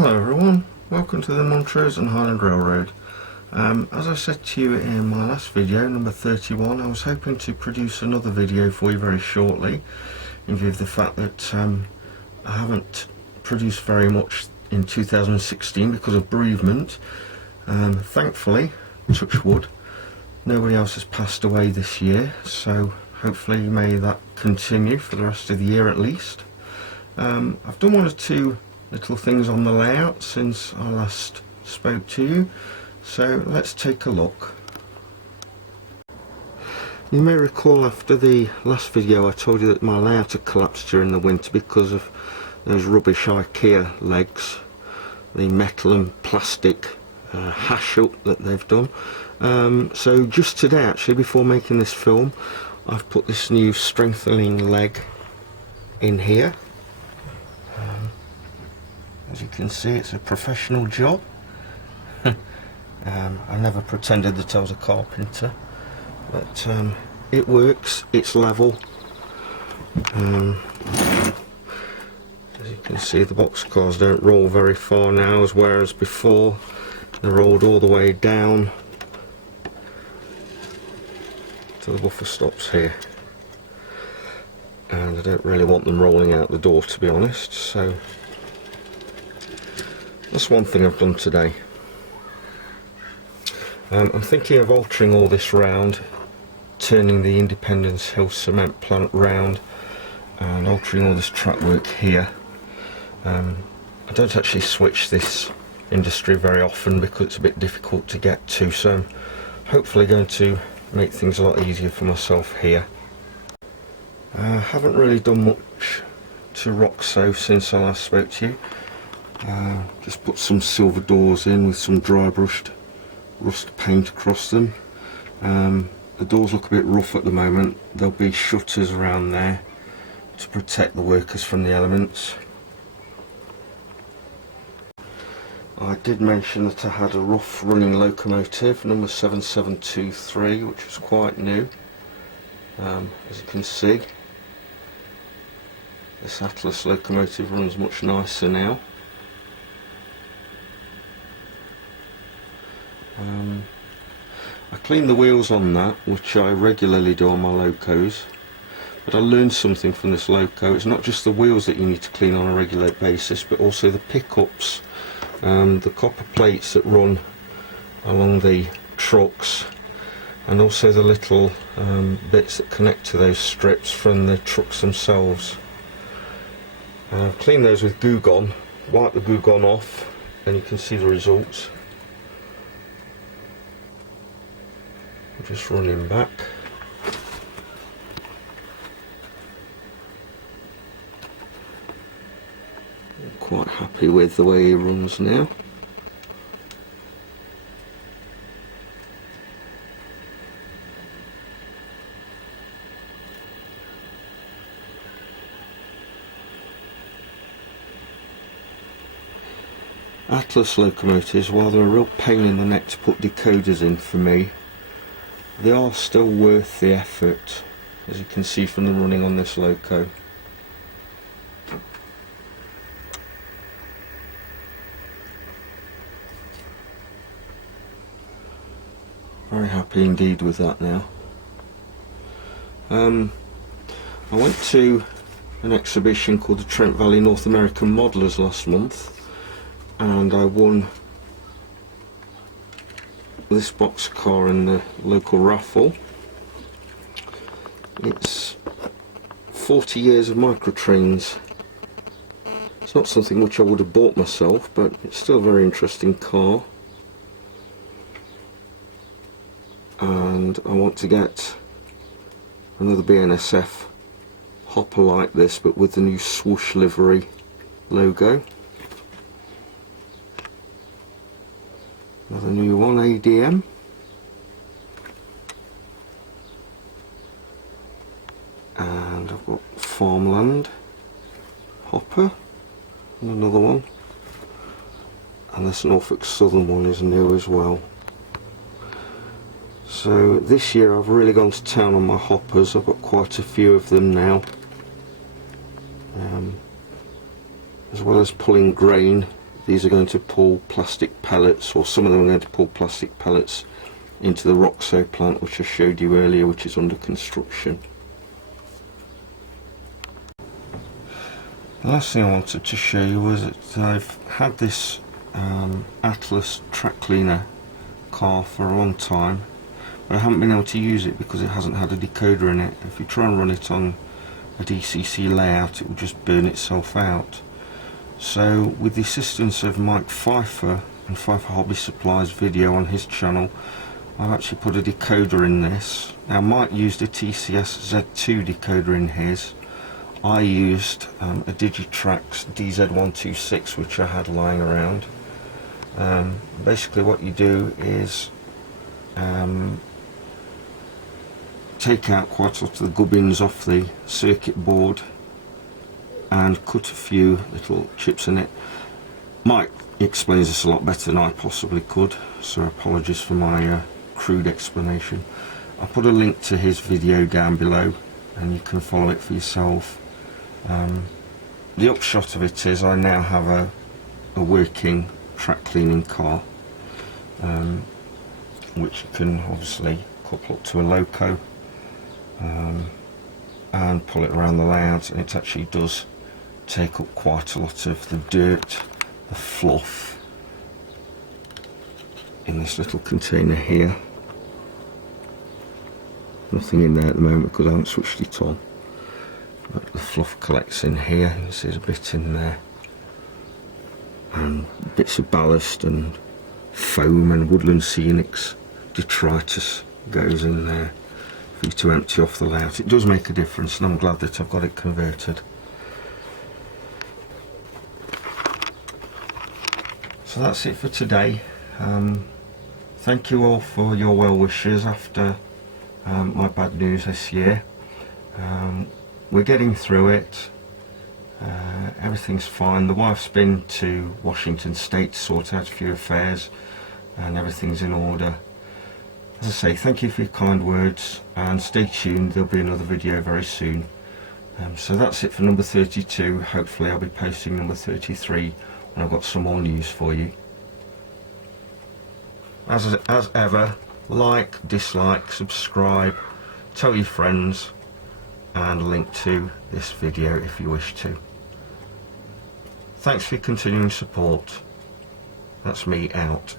Hello everyone, welcome to the Montrose and Highland Railroad. As I said to you in my last video, number 31, I was hoping to produce another video for you very shortly, in view of the fact that I haven't produced very much in 2016 because of bereavement. Thankfully, touch wood, nobody else has passed away this year, so hopefully may that continue for the rest of the year at least. I've done one or two little things on the layout since I last spoke to you, so let's take a look. You may recall after the last video I told you that my layout had collapsed during the winter because of those rubbish IKEA legs, the metal and plastic hash up that they've done. So just today, actually, before making this film, I've put this new strengthening leg in here. As you can see, it's a professional job. I never pretended that I was a carpenter, but it works, it's level. As you can see, the boxcars don't roll very far now, whereas before they rolled all the way down to the buffer stops here, and I don't really want them rolling out the door, to be honest, so that's one thing I've done today. I'm thinking of altering all this round, turning the Independence Hill cement plant round and altering all this track work here. I don't actually switch this industry very often because it's a bit difficult to get to, so I'm hopefully going to make things a lot easier for myself here. I haven't really done much to Roxo since I last spoke to you. Just put some silver doors in with some dry brushed rust paint across them. The doors look a bit rough at the moment. There'll be shutters around there to protect the workers from the elements. I did mention that I had a rough running locomotive, number 7723, which was quite new. As you can see, this Atlas locomotive runs much nicer now. I cleaned the wheels on that, which I regularly do on my locos, but I learned something from this loco. It's not just the wheels that you need to clean on a regular basis, but also the pickups, the copper plates that run along the trucks, and also the little bits that connect to those strips from the trucks themselves. I've cleaned those with Goo Gone, wipe the Goo Gone off, and you can see the results. Just running back. I'm quite happy with the way he runs now. Atlas locomotives, while they're a real pain in the neck to put decoders in for me, they are still worth the effort, as you can see from the running on this loco. Very happy indeed with that now. I went to an exhibition called the Trent Valley North American Modelers last month, and I won this boxcar in the local raffle. It's 40 years of microtrains. It's not something which I would have bought myself, but it's still a very interesting car, and I want to get another BNSF hopper like this, but with the new swoosh livery logo. Another new one, ADM. And I've got Farmland hopper, and another one. And this Norfolk Southern one is new as well. So this year I've really gone to town on my hoppers. I've got quite a few of them now. As well as pulling grain, these are going to pull plastic pellets, or some of them are going to pull plastic pellets into the Roxo plant which I showed you earlier, which is under construction. The last thing I wanted to show you was that I've had this Atlas track cleaner car for a long time, but I haven't been able to use it because it hasn't had a decoder in it. If you try and run it on a DCC layout, it will just burn itself out. So with the assistance of Mike Fifer and Fifer Hobby Supplies video on his channel, I've actually put a decoder in this. Now Mike used a TCS Z2 decoder in his. I used a Digitrax DZ126 which I had lying around. Basically what you do is take out quite a lot of the gubbins off the circuit board and cut a few little chips in it. Mike explains this a lot better than I possibly could, so apologies for my crude explanation. I'll put a link to his video down below and you can follow it for yourself. The upshot of it is I now have a working track cleaning car, which you can obviously couple up to a loco and pull it around the layout, and it actually does take up quite a lot of the dirt, the fluff in this little container here. Nothing in there at the moment because I haven't switched it on. But the fluff collects in here, and there's a bit in there, and bits of ballast and foam and woodland scenics detritus goes in there for you to empty off the layout. It does make a difference, and I'm glad that I've got it converted. So that's it for today. Thank you all for your well wishes after my bad news this year. We're getting through it. Everything's fine. The wife's been to Washington State to sort out a few affairs, and everything's in order. As I say, thank you for your kind words, and stay tuned, there'll be another video very soon. So that's it for number 32. Hopefully I'll be posting number 33 when I've got some more news for you. As ever, like, dislike, subscribe, tell your friends, and link to this video if you wish to. Thanks for your continuing support. That's me out.